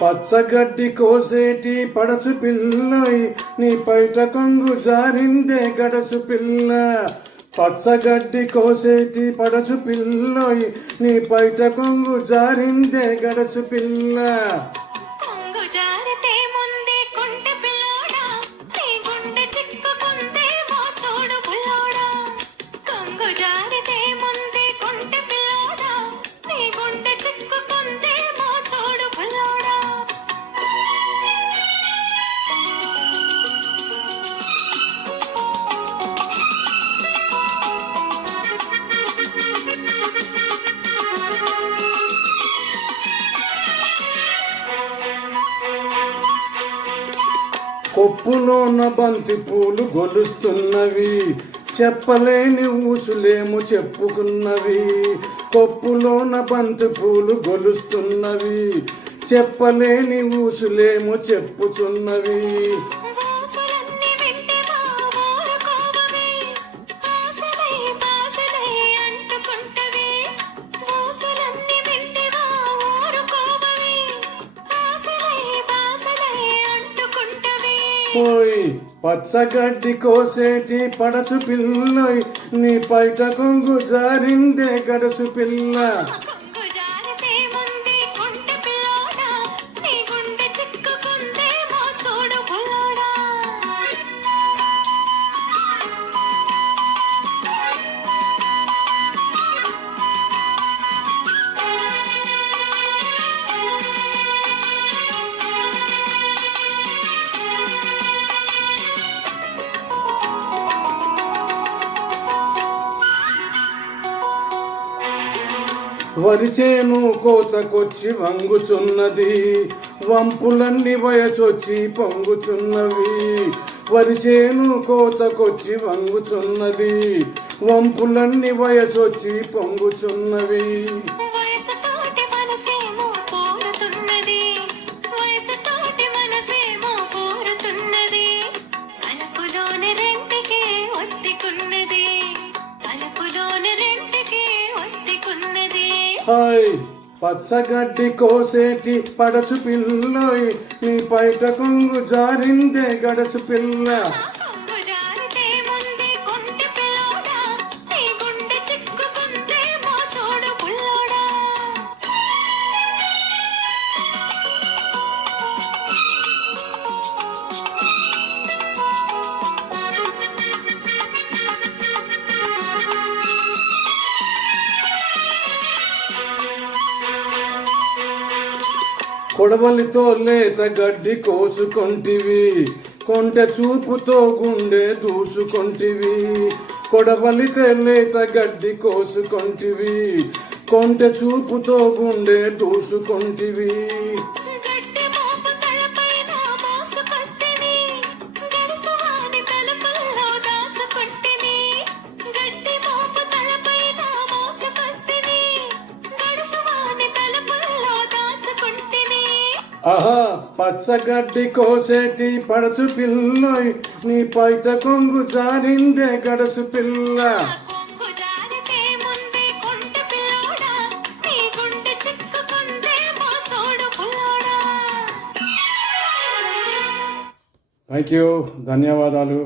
పచ్చగడ్డి కోసేటి పడచు పిల్లయ్ నీ పైట కొంగు జారిందే గడసు పిల్ల. పచ్చగడ్డి కోసేటి పడచు పిల్లయ్ నీ పైట కొంగు జారిందే గడసు పిల్ల. కొప్పులోన బంతి పూలు గొలుస్తున్నవి, చెప్పలేని ఊసులేము చెప్పుకున్నవి. కొప్పులోన బంతి పూలు గొలుస్తున్నవి, చెప్పలేని ఊసులేము చెప్పుచున్నవి. పోయి పచ్చగడ్డి కోసేటి పడచు పిల్లయ్ నీ పైట కొంగు జారిందే గడసు పిల్ల. వరిచేను కోతకొచ్చి వంగుచున్నది, వంపులన్నీ వయసొచ్చి పొంగుచున్నవి. వరిచేను కోతకొచ్చి వంగుచున్నది, వంపులన్నీ వయసొచ్చి పొంగుచున్నవి. హాయ్ పచ్చగడ్డి కోసేటి పడచు పిల్లయ్ నీ పైట కొంగు జారిందే గడసు పిల్ల. కొడవలితో లేత గడ్డి కోసుకొంటివి, కొంటె చూపుతో గుండె దూసుకొంటివి. కొడవలితో లేత గడ్డి కోసుకొంటివి, కొంటె చూపుతో గుండె దూసుకొంటివి. ఆహా పచ్చగడ్డి కోసేటి పడచు పిల్లయ్ నీ పైట కొంగు జారిందే గడసు పిల్ల. థ్యాంక్ యూ, ధన్యవాదాలు.